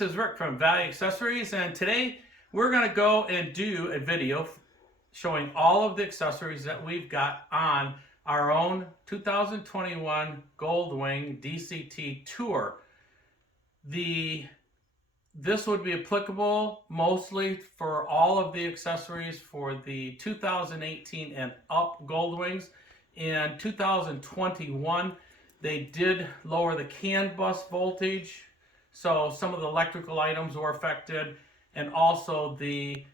this is Rick from Value Accessories, and today we're going to go and do a video showing all of the accessories that we've got on our own 2021 Goldwing DCT Tour. This would be applicable mostly for all of the accessories for the 2018 and up Goldwings. In 2021, they did lower the CAN bus voltage, so some of the electrical items were affected, and also the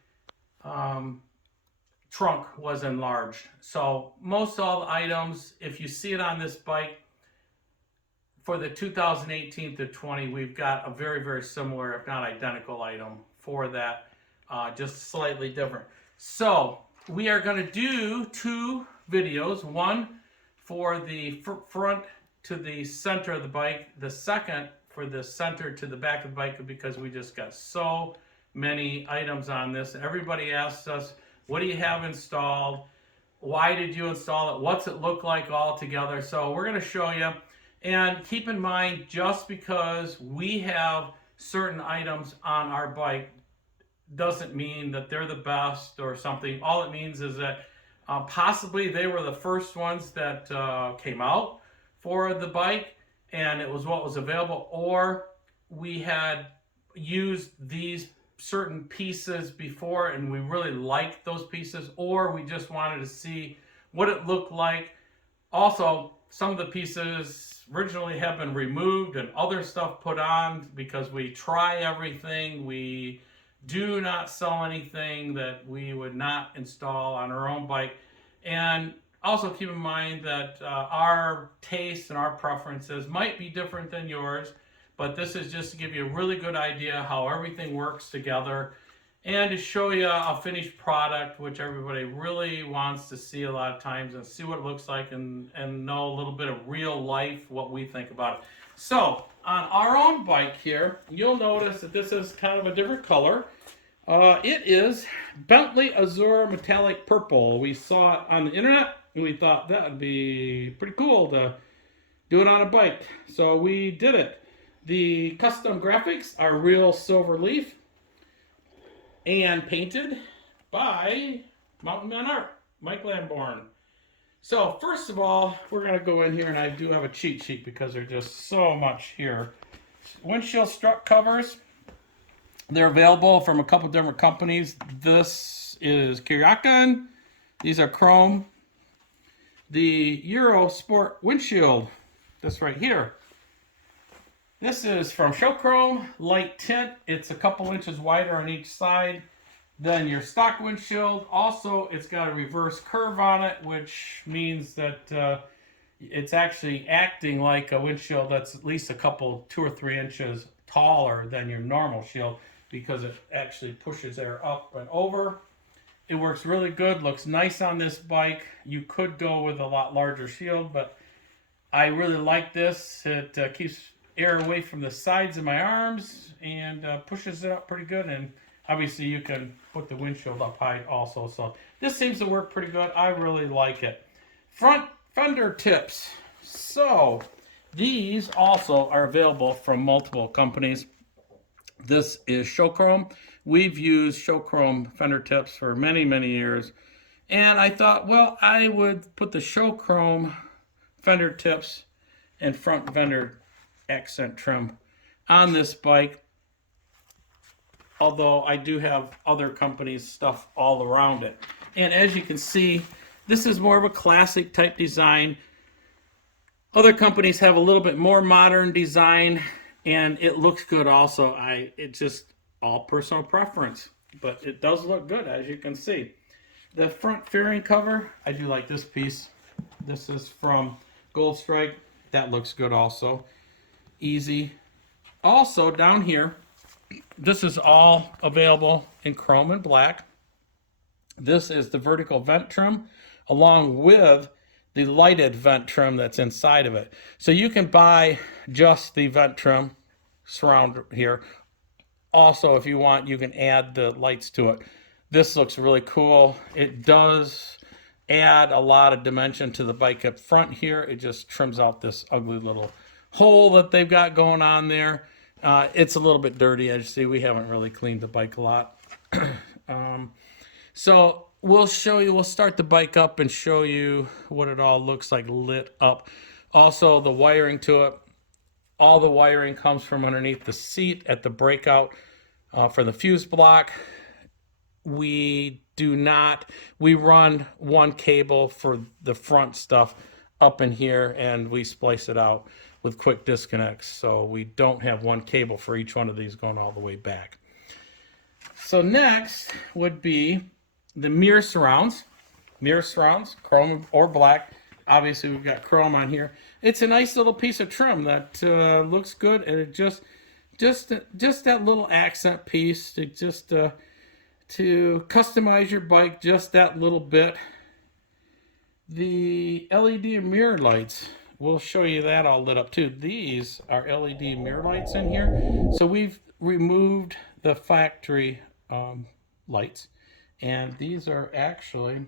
trunk was enlarged. So most all the items, if you see it on this bike, for the 2018 to 20, we've got a very, very similar, if not identical item for that, just slightly different. So we are going to do two videos, one for the front to the center of the bike, the second for the center to the back of the bike, because we just got so many items on this. Everybody asks us, what do you have installed? Why did you install it? What's it look like all together? So we're going to show you. And keep in mind, just because we have certain items on our bike doesn't mean that they're the best or something. All it means is that possibly they were the first ones that came out for the bike, and it was what was available, or we had used these certain pieces before and we really liked those pieces, or we just wanted to see what it looked like. Also, some of the pieces originally have been removed and other stuff put on because we try everything. We do not sell anything that we would not install on our own bike. And also keep in mind that our tastes and our preferences might be different than yours, but this is just to give you a really good idea how everything works together and to show you a finished product, which everybody really wants to see a lot of times, and see what it looks like and know a little bit of real life, what we think about it. So on our own bike here, you'll notice that this is kind of a different color. It is Bentley Azure Metallic Purple. We saw it on the internet and we thought that would be pretty cool to do it on a bike. So we did it. The custom graphics are real silver leaf and painted by Mountain Man Art, Mike Lamborn. So first of all, we're going to go in here, and I do have a cheat sheet because there's just so much here. Windshield strut covers. They're available from a couple different companies. This is Kiriakan. These are chrome. The Euro Sport windshield, this right here. This is from Showchrome, light tint. It's a couple inches wider on each side than your stock windshield. Also, it's got a reverse curve on it, which means that it's actually acting like a windshield that's at least a couple, 2 or 3 inches taller than your normal shield, because it actually pushes air up and over. It works really good, looks nice on this bike. You could go with a lot larger shield, but I really like this. It keeps air away from the sides of my arms and pushes it up pretty good, and obviously you can put the windshield up high also. So this seems to work pretty good. I really like it. Front fender tips. So these also are available from multiple companies. This is Showchrome. We've used Showchrome fender tips for many, many years, and I thought, well, I would put the Showchrome fender tips and front fender accent trim on this bike, although I do have other companies' stuff all around it. And as you can see, this is more of a classic type design. Other companies have a little bit more modern design, and it looks good also. It's just all personal preference, but it does look good, as you can see. The front fairing cover, I do like this piece. This is from Gold Strike. That looks good also. Easy. Also down here, this is all available in chrome and black. This is the vertical vent trim along with the lighted vent trim that's inside of it. So you can buy just the vent trim surround here. Also, if you want, you can add the lights to it. This looks really cool. It does add a lot of dimension to the bike up front here. It just trims out this ugly little hole that they've got going on there. It's a little bit dirty, as you see. We haven't really cleaned the bike a lot. So we'll show you, we'll start the bike up and show you what it all looks like lit up. Also, the wiring to it. All the wiring comes from underneath the seat at the breakout for the fuse block. We run one cable for the front stuff up in here, and we splice it out with quick disconnects. So we don't have one cable for each one of these going all the way back. So next would be the mirror surrounds, chrome or black. Obviously we've got chrome on here. It's a nice little piece of trim that looks good, and it just that little accent piece to customize your bike just that little bit. The LED mirror lights, we'll show you that all lit up too. These are LED mirror lights in here. So we've removed the factory lights, and these are actually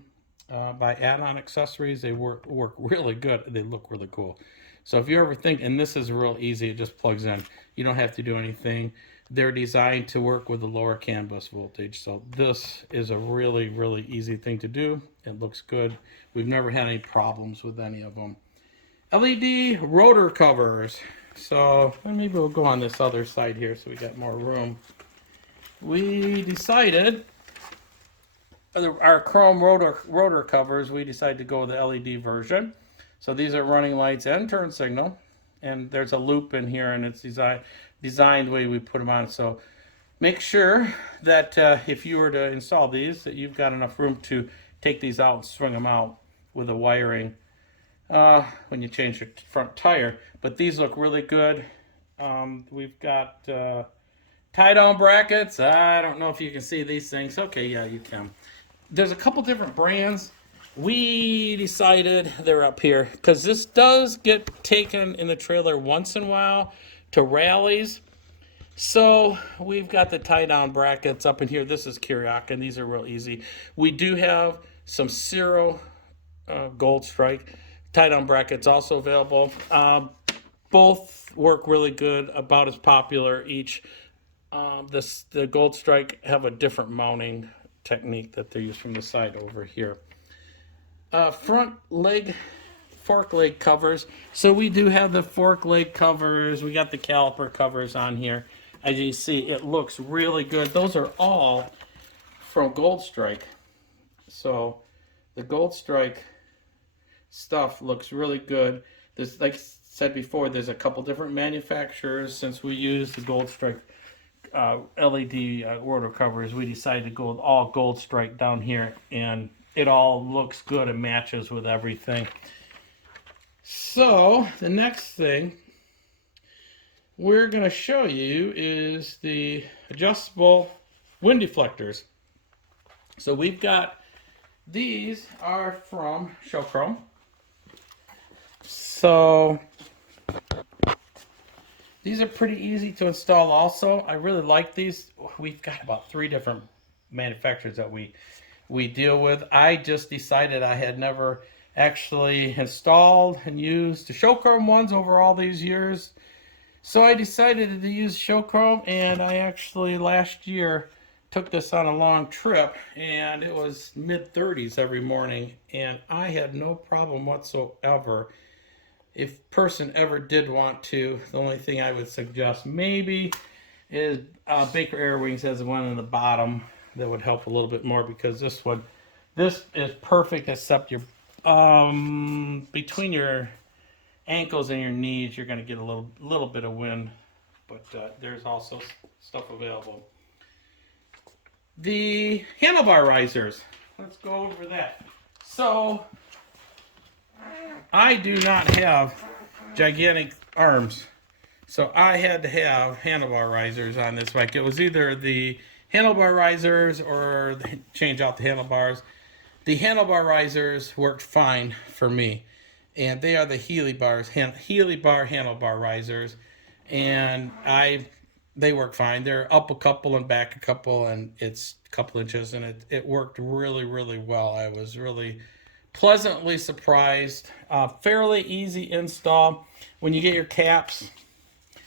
by add-on accessories. They work really good. They look really cool. So if you ever think, and this is real easy, it just plugs in. You don't have to do anything. They're designed to work with a lower CAN bus voltage. So this is a really, really easy thing to do. It looks good. We've never had any problems with any of them. LED rotor covers. So maybe we'll go on this other side here so we got more room. We decided, our chrome rotor covers, we decided to go with the LED version. So these are running lights and turn signal. And there's a loop in here, and it's designed the way we put them on. So make sure that if you were to install these, that you've got enough room to take these out and swing them out with the wiring when you change your front tire. But these look really good. We've got tie-down brackets. I don't know if you can see these things. Okay, yeah, you can. There's a couple different brands. We decided they're up here because this does get taken in the trailer once in a while to rallies. So we've got the tie-down brackets up in here. This is Kiriak, and these are real easy. We do have some Ciro Gold Strike tie-down brackets also available. Both work really good, about as popular each. The Gold Strike have a different mounting technique that they use from the side over here. Front leg, fork leg covers. So we do have the fork leg covers. We got the caliper covers on here. As you see, it looks really good. Those are all from Gold Strike. So the Gold Strike stuff looks really good. There's, like I said before, there's a couple different manufacturers. Since we use the Gold Strike LED rotor covers, we decided to go with all Gold Strike down here, and it all looks good and matches with everything. So the next thing we're going to show you is the adjustable wind deflectors. So we've got, these are from Showchrome. So these are pretty easy to install also. I really like these. We've got about 3 different manufacturers that we deal with. I just decided I had never actually installed and used the Showchrome ones over all these years. So I decided to use Showchrome, and I actually last year took this on a long trip, and it was mid-30s every morning, and I had no problem whatsoever. If person ever did want to, the only thing I would suggest maybe is Baker Air Wings has one in the bottom that would help a little bit more, because this is perfect, except your between your ankles and your knees you're going to get a little bit of wind, but there's also stuff available. The handlebar risers, let's go over that. So I do not have gigantic arms, so I had to have handlebar risers on this bike. It was either the handlebar risers or change out the handlebars. The handlebar risers worked fine for me, and they are the Healy bar handlebar risers, and they work fine. They're up a couple and back a couple, and it's a couple inches, and it worked really, really well. I was really pleasantly surprised. Fairly easy install. When you get your caps,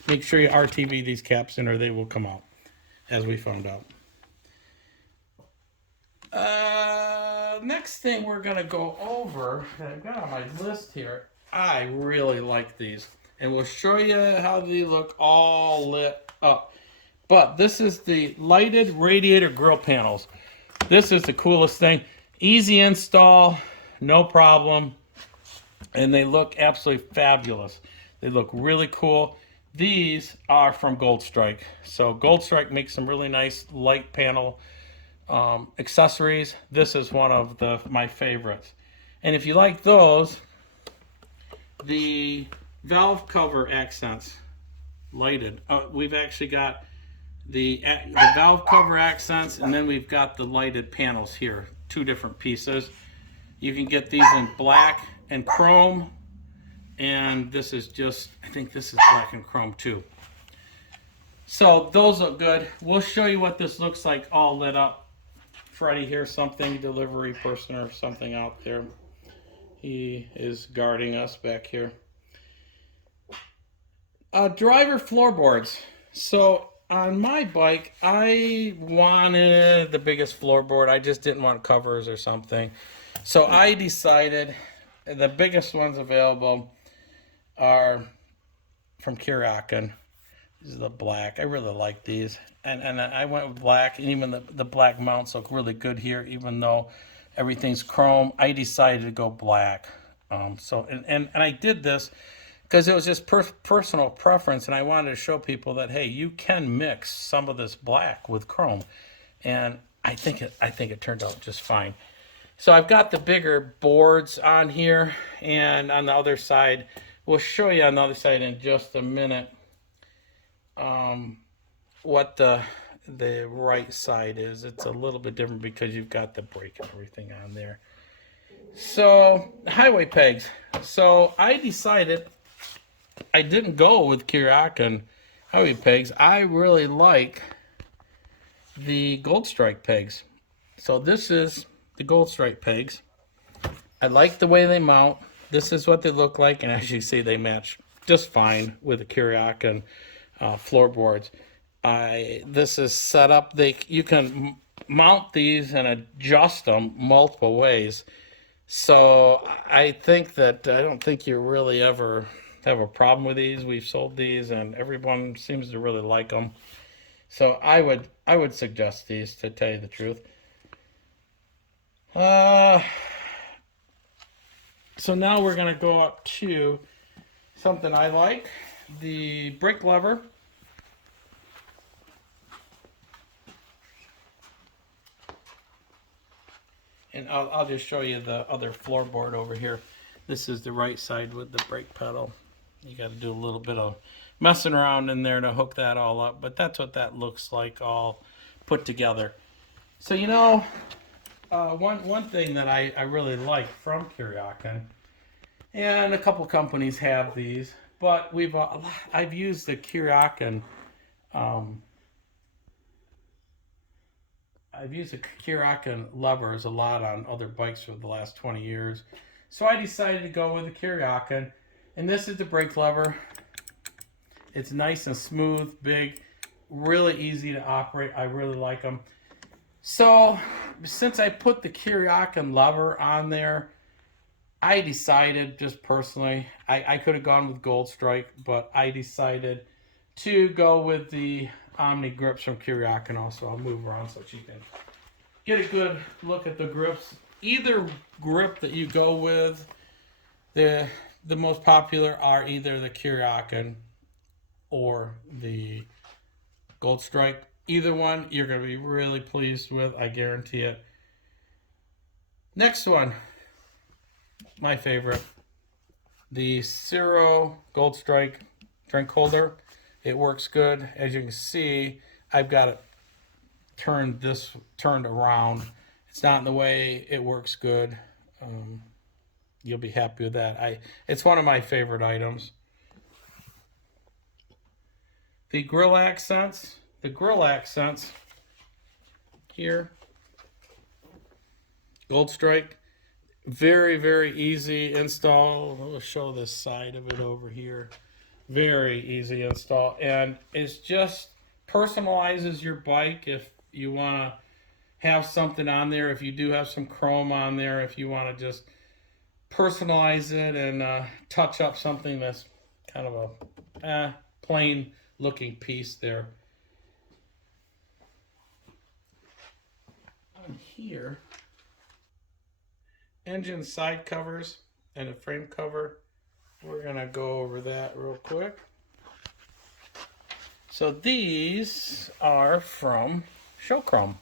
make sure you RTV these caps in or they will come out, as we found out. Next thing we're going to go over, that I've got on my list here, I really like these. And we'll show you how they look all lit up. But this is the lighted radiator grill panels. This is the coolest thing. Easy install, no problem. And they look absolutely fabulous. They look really cool. These are from Gold Strike. So Gold Strike makes some really nice light panel accessories. This is one of my favorites. And if you like those, the valve cover accents, lighted. We've actually got the valve cover accents, and then we've got the lighted panels here. 2 different pieces. You can get these in black and chrome, and this is just, I think this is black and chrome too. So those look good. We'll show you what this looks like all lit up. Freddie here, something, delivery person or something out there. He is guarding us back here. Driver floorboards. So on my bike, I wanted the biggest floorboard. I just didn't want covers or something. So I decided the biggest ones available are from Kirakin. This is the black. I really like these. And I went with black, and even the black mounts look really good here, even though everything's chrome. I decided to go black. And I did this because it was just personal preference, and I wanted to show people that, hey, you can mix some of this black with chrome. And I think it turned out just fine. So I've got the bigger boards on here, and on the other side, we'll show you on the other side in just a minute what the right side is. It's a little bit different because you've got the brake and everything on there. So highway pegs. So I decided I didn't go with Kirakin highway pegs. I really like the Gold Strike pegs. So this is the Gold Strike pegs. I like the way they mount. This is what they look like, and as you see, they match just fine with the Kirakin floorboards. This is set up. You can mount these and adjust them multiple ways. So I think that I don't think you really ever have a problem with these. We've sold these, and everyone seems to really like them. So I would suggest these, to tell you the truth. So now we're going to go up to something I like, the brake lever. And I'll just show you the other floorboard over here. This is the right side with the brake pedal. You got to do a little bit of messing around in there to hook that all up, but that's what that looks like all put together. So, you know, one thing that I really like from Kirakin, and a couple companies have these, but I've used the Kirakin levers a lot on other bikes for the last 20 years. So I decided to go with the Kirakin, and this is the brake lever. It's nice and smooth, big, really easy to operate. I really like them. So since I put the Kirakin lever on there, I decided, just personally, I could have gone with Gold Strike, but I decided to go with the Omni grips from Kirakin also. I'll move around so that you can get a good look at the grips. Either grip that you go with, the most popular are either the Kirakin or the Gold Strike. Either one you're going to be really pleased with, I guarantee it. Next one, my favorite, the Zero Gold Strike drink holder. It works good. As you can see, I've got it turned around. It's not in the way. It works good. You'll be happy with that. It's one of my favorite items. The grill accents. The grill accents here. Gold Strike. Very, very easy install. I'll show this side of it over here. Very easy install, and it's just personalizes your bike. If you want to have something on there, if you do have some chrome on there, if you want to just personalize it and touch up something that's kind of a plain looking piece there. On here, engine side covers and a frame cover. We're gonna go over that real quick. So these are from Showchrome.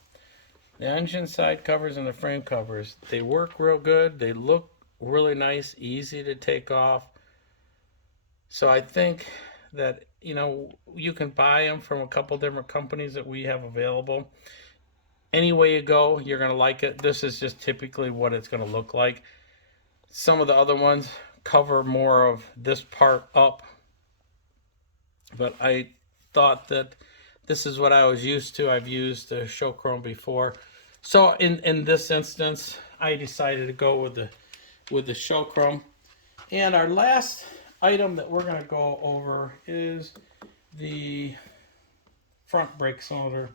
The engine side covers and the frame covers. They work real good. They look really nice, easy to take off. So I think that, you know, you can buy them from a couple different companies that we have available. Any way you go, you're gonna like it. This is just typically what it's gonna look like. Some of the other ones cover more of this part up, but I thought that this is what I was used to. I've used Showchrome before, so in this instance I decided to go with the Showchrome. And our last item that we're going to go over is the front brake cylinder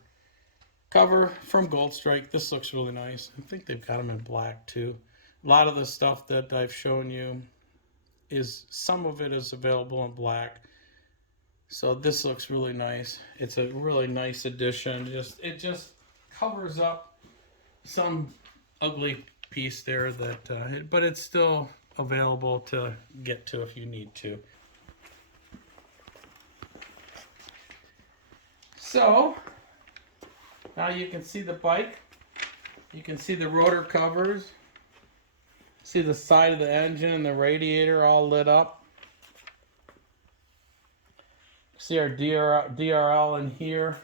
cover from Gold Strike. This looks really nice. I think they've got them in black too. A lot of the stuff that I've shown you some of it is available in black. So this looks really nice. It's a really nice addition. It just covers up some ugly piece there that, but it's still available to get to if you need to. So now you can see the bike. You can see the rotor covers. See the side of the engine and the radiator all lit up. See our DRL in here.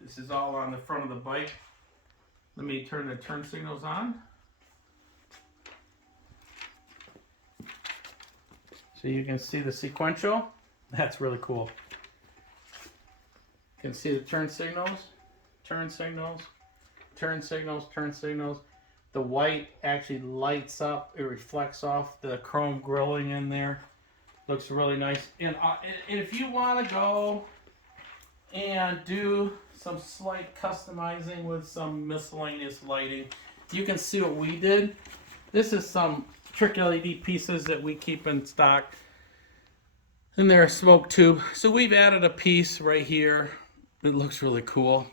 This is all on the front of the bike. Let me turn the turn signals on. So you can see the sequential. That's really cool. You can see the turn signals, turn signals, turn signals, turn signals. The white actually lights up. It reflects off the chrome grilling in there. Looks really nice. And if you want to go and do some slight customizing with some miscellaneous lighting, you can see what we did. This is some trick LED pieces that we keep in stock. And they're a smoke tube. So we've added a piece right here. It looks really cool.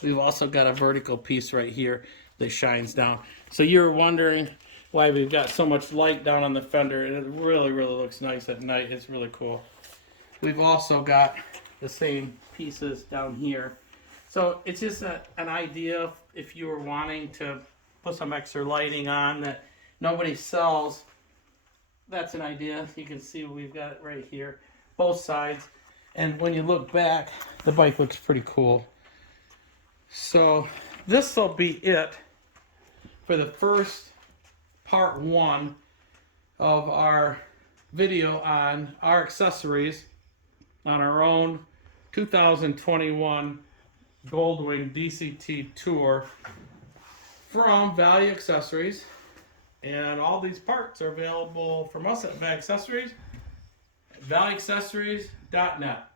We've also got a vertical piece right here that shines down. So you're wondering why we've got so much light down on the fender, and it really, really looks nice at night. It's really cool. We've also got the same pieces down here. So it's just an idea if you were wanting to put some extra lighting on that nobody sells. That's an idea. You can see we've got it right here, both sides. And when you look back, the bike looks pretty cool. So this will be it for the first part 1 of our video on our accessories on our own 2021 Goldwing DCT Tour from Value Accessories. And all these parts are available from us at Value Accessories at valueaccessories.net.